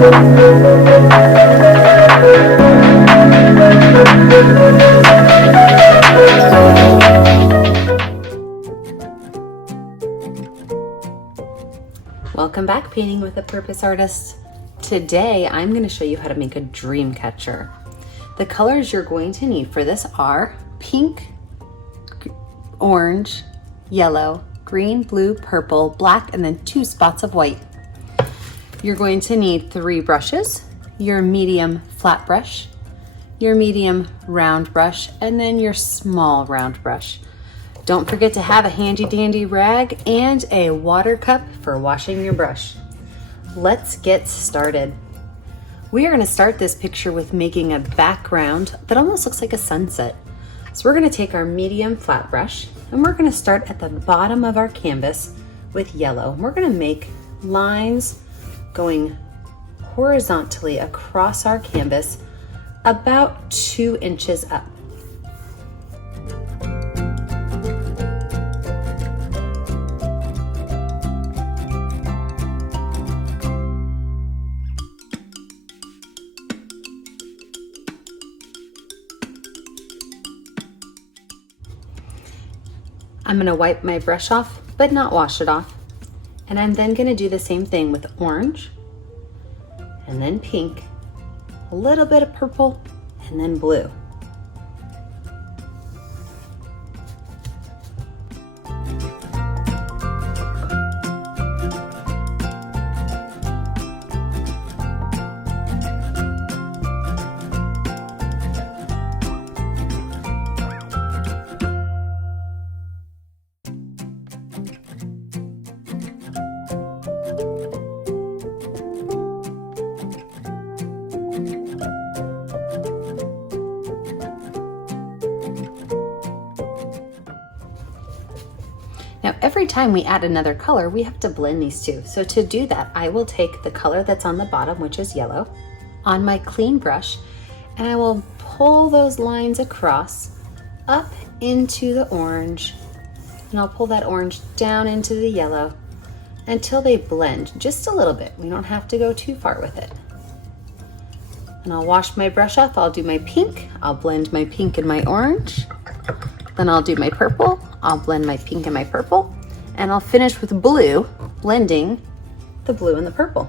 Welcome back, Painting with a Purpose Artist. Today I'm going to show you how to make a dream catcher. The colors you're going to need for this are pink, orange, yellow, green, blue, purple, black, and then 2 spots of white. You're going to need 3 brushes, your medium flat brush, your medium round brush, and then your small round brush. Don't forget to have a handy dandy rag and a water cup for washing your brush. Let's get started. We are going to start this picture with making a background that almost looks like a sunset. So we're going to take our medium flat brush and we're going to start at the bottom of our canvas with yellow. We're going to make lines going horizontally across our canvas about 2 inches up. I'm going to wipe my brush off, but not wash it off. And I'm then going to do the same thing with orange, and then pink, a little bit of purple, and then blue. Now, every time we add another color, we have to blend these two. So to do that, I will take the color that's on the bottom, which is yellow, on my clean brush, and I will pull those lines across up into the orange, and I'll pull that orange down into the yellow until they blend just a little bit. We don't have to go too far with it. And I'll wash my brush off. I'll do my pink. I'll blend my pink and my orange. Then I'll do my purple, I'll blend my pink and my purple, and I'll finish with blue, blending the blue and the purple.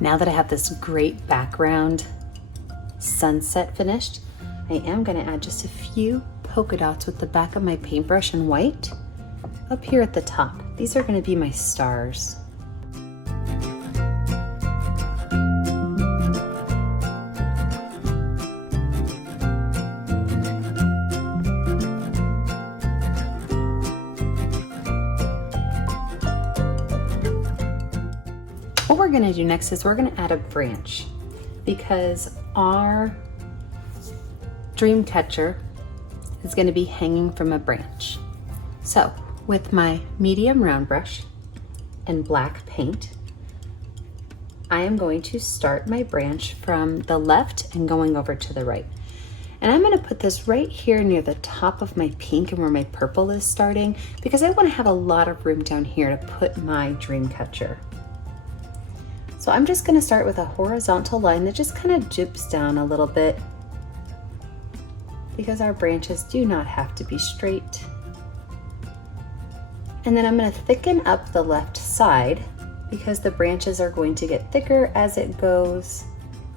Now that I have this great background sunset finished, I am going to add just a few polka dots with the back of my paintbrush in white up here at the top. These are going to be my stars. What we're going to do next is we're going to add a branch, because our dream catcher is going to be hanging from a branch. So with my medium round brush and black paint, I am going to start my branch from the left and going over to the right. And I'm going to put this right here near the top of my pink and where my purple is starting, because I want to have a lot of room down here to put my dream catcher. So I'm just going to start with a horizontal line that just kind of jibs down a little bit, because our branches do not have to be straight. And then I'm going to thicken up the left side, because the branches are going to get thicker as it goes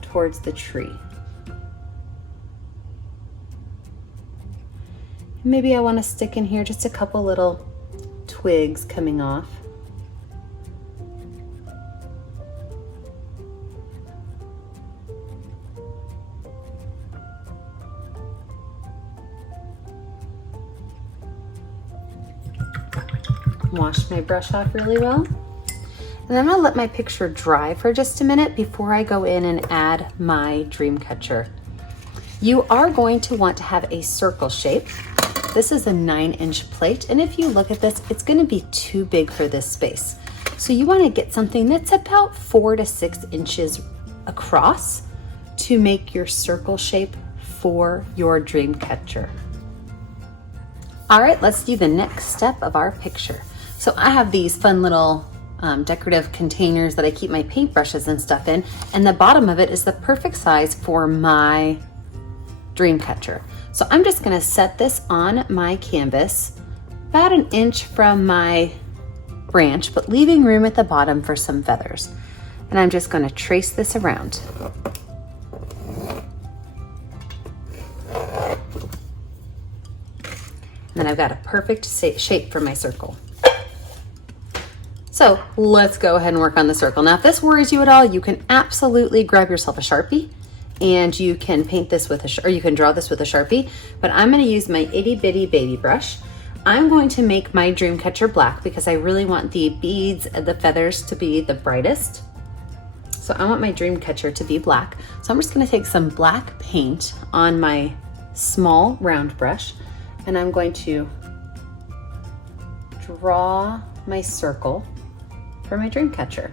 towards the tree. Maybe I want to stick in here just a couple little twigs coming off. Wash my brush off really well. And then I'm going to let my picture dry for just a minute before I go in and add my dream catcher. You are going to want to have a circle shape. This is a 9-inch plate, and if you look at this, it's going to be too big for this space. So you want to get something that's about 4 to 6 inches across to make your circle shape for your dream catcher. All right, let's do the next step of our picture. So I have these fun little decorative containers that I keep my paintbrushes and stuff in, and the bottom of it is the perfect size for my dream catcher. So I'm just gonna set this on my canvas about 1 inch from my branch, but leaving room at the bottom for some feathers. And I'm just gonna trace this around. And then I've got a perfect shape for my circle. So let's go ahead and work on the circle. Now, if this worries you at all, you can absolutely grab yourself a Sharpie and you can paint this with or you can draw this with a Sharpie, but I'm gonna use my itty bitty baby brush. I'm going to make my dream catcher black because I really want the beads and the feathers to be the brightest. So I want my dream catcher to be black. So I'm just gonna take some black paint on my small round brush, and I'm going to draw my circle for my dream catcher.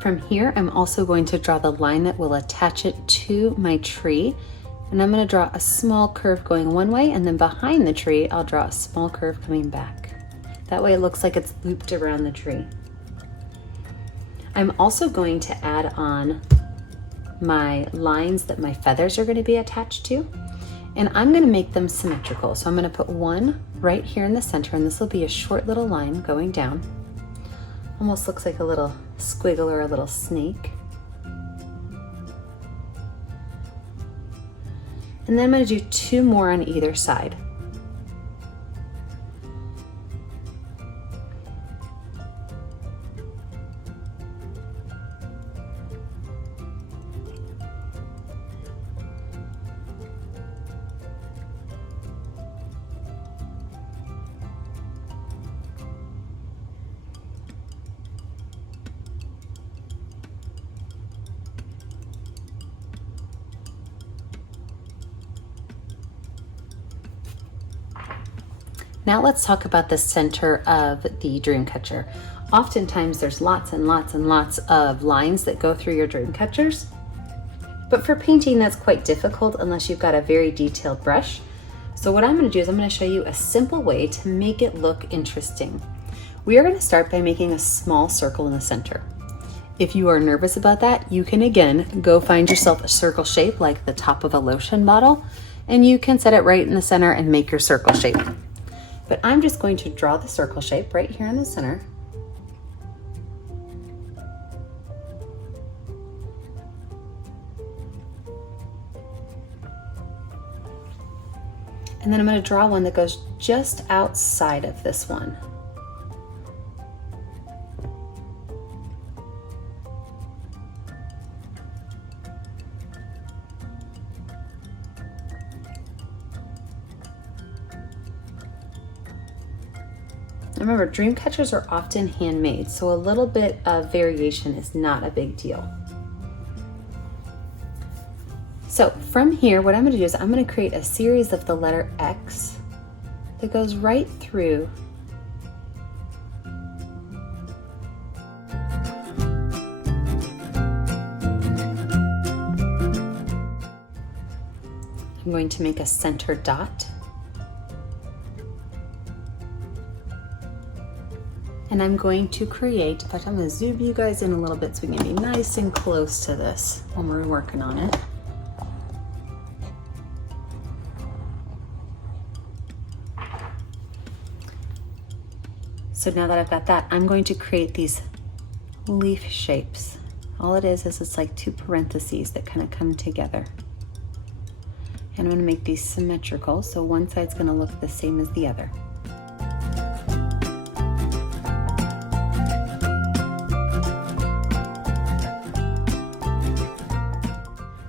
From here, I'm also going to draw the line that will attach it to my tree. And I'm going to draw a small curve going one way, and then behind the tree, I'll draw a small curve coming back. That way it looks like it's looped around the tree. I'm also going to add on my lines that my feathers are going to be attached to, and I'm going to make them symmetrical. So I'm going to put one right here in the center, and this will be a short little line going down. Almost looks like a little squiggle or a little snake. And then I'm going to do 2 more on either side. Now let's talk about the center of the dream catcher. Oftentimes there's lots and lots and lots of lines that go through your dream catchers, but for painting that's quite difficult unless you've got a very detailed brush. So what I'm going to do is I'm going to show you a simple way to make it look interesting. We are going to start by making a small circle in the center. If you are nervous about that, you can again go find yourself a circle shape like the top of a lotion bottle, and you can set it right in the center and make your circle shape. But I'm just going to draw the circle shape right here in the center. And then I'm going to draw one that goes just outside of this one. Remember, dream catchers are often handmade, so a little bit of variation is not a big deal. So from here, what I'm going to do is I'm going to create a series of the letter X that goes right through I'm going to make a center dot. And I'm going to create, in fact, I'm going to zoom you guys in a little bit so we can be nice and close to this when we're working on it. So now that I've got that, I'm going to create these leaf shapes. All it is it's like two parentheses that kind of come together. And I'm going to make these symmetrical, so one side's going to look the same as the other.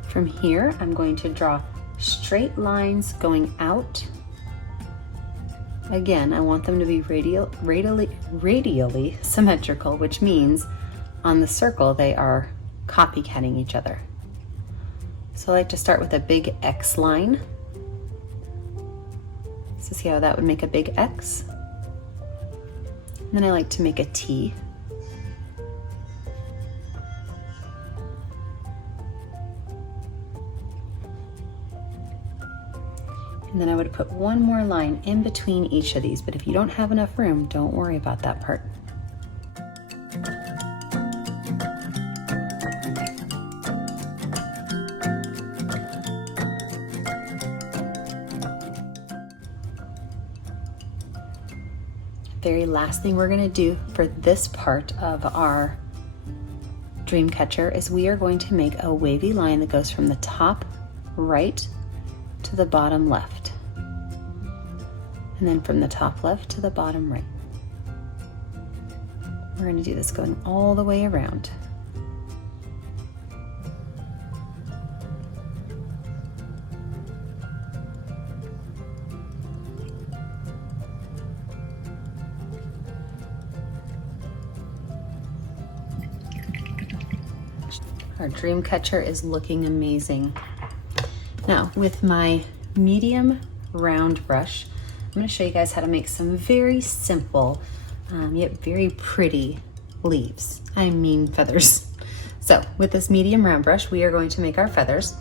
From here, I'm going to draw straight lines going out. Again, I want them to be radially symmetrical, which means on the circle they are copycatting each other. So I like to start with a big X line. So see how that would make a big X? And then I like to make a T. And then I would put one more line in between each of these, but if you don't have enough room, don't worry about that part. Very last thing we're going to do for this part of our dream catcher is we are going to make a wavy line that goes from the top right to the bottom left, and then from the top left to the bottom right. We're going to do this going all the way around. Our dream catcher is looking amazing. Now, with my medium round brush, I'm going to show you guys how to make some very simple, yet very pretty leaves. I mean feathers. So with this medium round brush, we are going to make our feathers,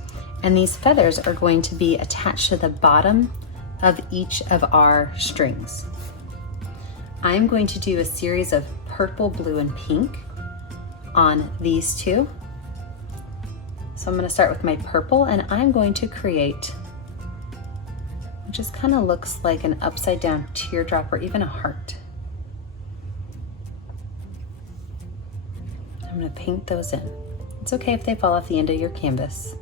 and these feathers are going to be attached to the bottom of each of our strings. I'm going to do a series of purple, blue, and pink on these two. So I'm going to start with my purple, and I'm going to create what just kind of looks like an upside down teardrop or even a heart. I'm going to paint those in. It's okay if they fall off the end of your canvas.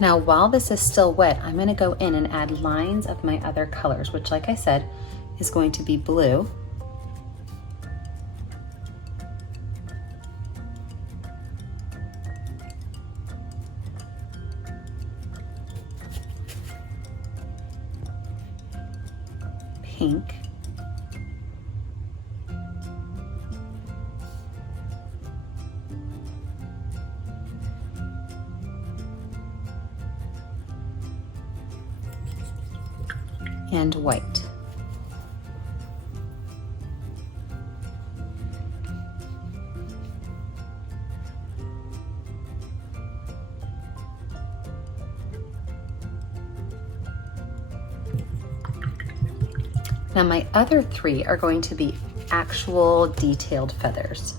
Now, while this is still wet, I'm going to go in and add lines of my other colors, which, like I said, is going to be blue, pink, and white. Now my other three are going to be actual detailed feathers.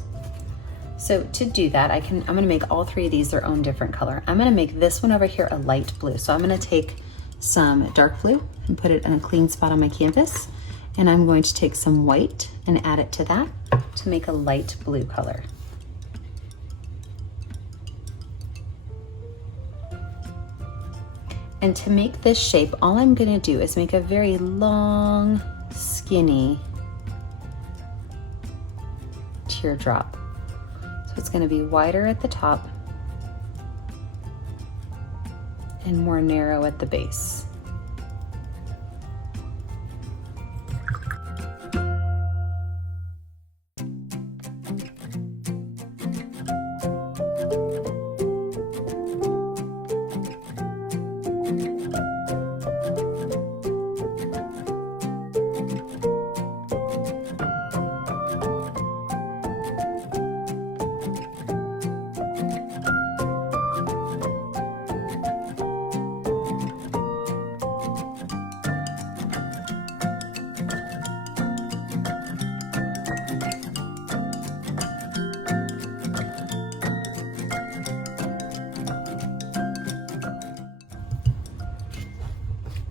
So to do that, I'm going to make all three of these their own different color. I'm going to make this one over here a light blue. So I'm going to take some dark blue and put it in a clean spot on my canvas. And I'm going to take some white and add it to that to make a light blue color. And to make this shape, all I'm going to do is make a very long, skinny teardrop. So It's going to be wider at the top and more narrow at the base.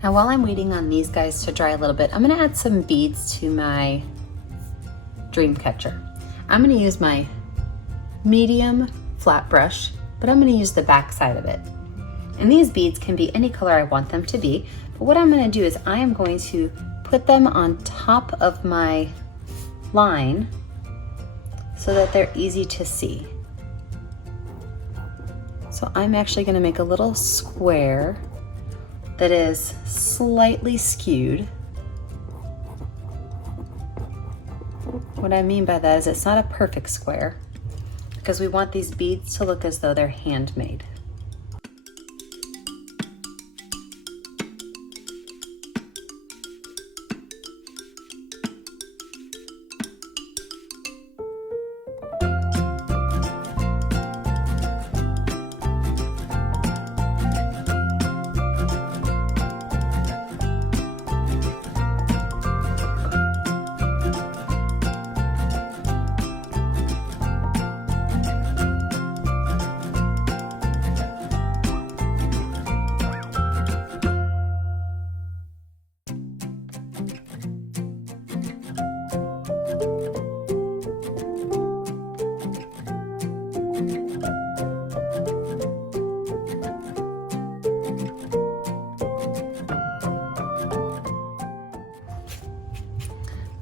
Now while I'm waiting on these guys to dry a little bit, I'm gonna add some beads to my dream catcher. I'm gonna use my medium flat brush, but I'm gonna use the back side of it. And these beads can be any color I want them to be, but what I'm gonna do is I am going to put them on top of my line so that they're easy to see. So I'm actually gonna make a little square that is slightly skewed. What I mean by that is it's not a perfect square because we want these beads to look as though they're handmade.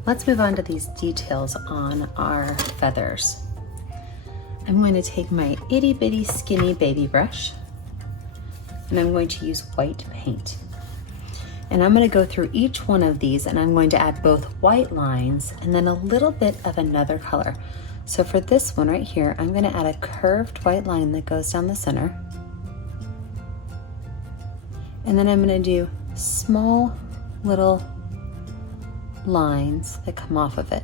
Let's move on to these details on our feathers. I'm going to take my itty bitty skinny baby brush and I'm going to use white paint. And I'm going to go through each one of these and I'm going to add both white lines and then a little bit of another color. So for this one right here, I'm going to add a curved white line that goes down the center. And then I'm going to do small little lines that come off of it.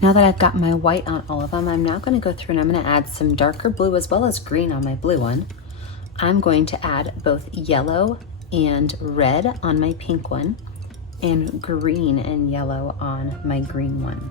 Now that I've got my white on all of them, I'm now going to go through and I'm going to add some darker blue as well as green on my blue one. I'm going to add both yellow and red on my pink one and green and yellow on my green one.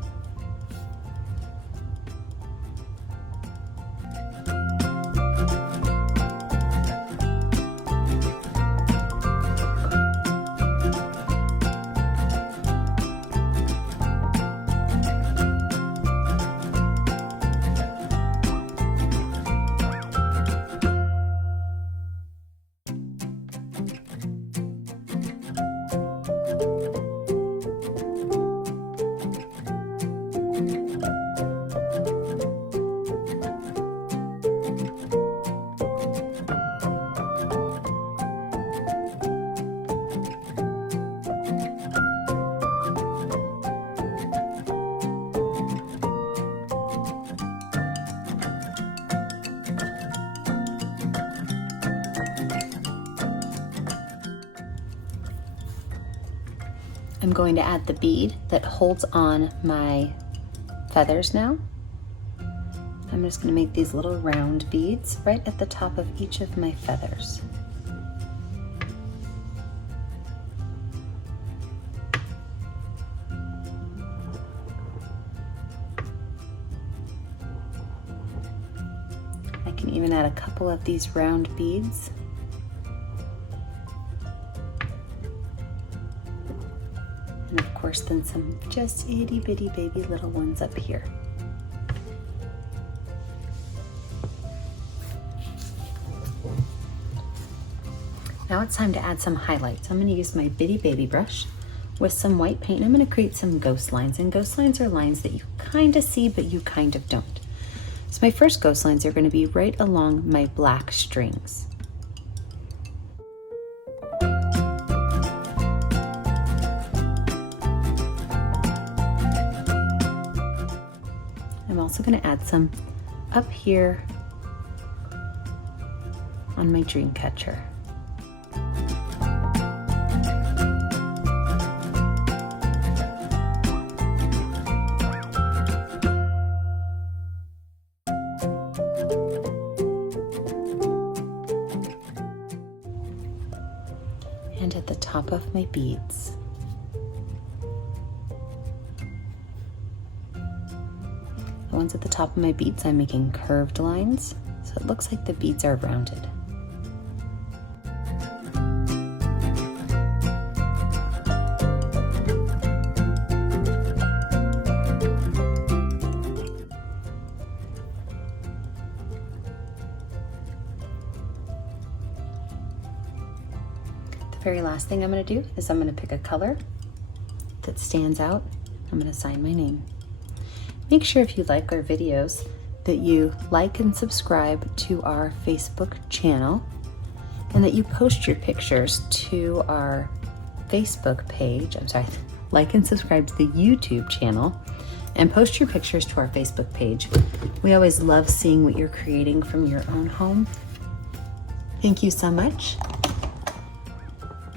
I'm going to add the bead that holds on my feathers now. I'm just going to make these little round beads right at the top of each of my feathers. I can even add a couple of these round beads. And of course, then some just itty bitty baby little ones up here. Now it's time to add some highlights. I'm going to use my bitty baby brush with some white paint, and I'm going to create some ghost lines. And ghost lines are lines that you kind of see, but you kind of don't. So my first ghost lines are going to be right along my black strings. I'm also going to add some up here on my dream catcher. And at the top of my beads. The ones at the top of my beads, I'm making curved lines, so it looks like the beads are rounded. The very last thing I'm going to do is I'm going to pick a color that stands out. I'm going to sign my name. Make sure if you like our videos that you like and subscribe to our Facebook channel, and that you post your pictures to our Facebook page. Like and subscribe to the YouTube channel and post your pictures to our Facebook page. We always love seeing what you're creating from your own home. Thank you so much.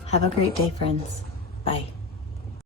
Have a great day, friends. Bye.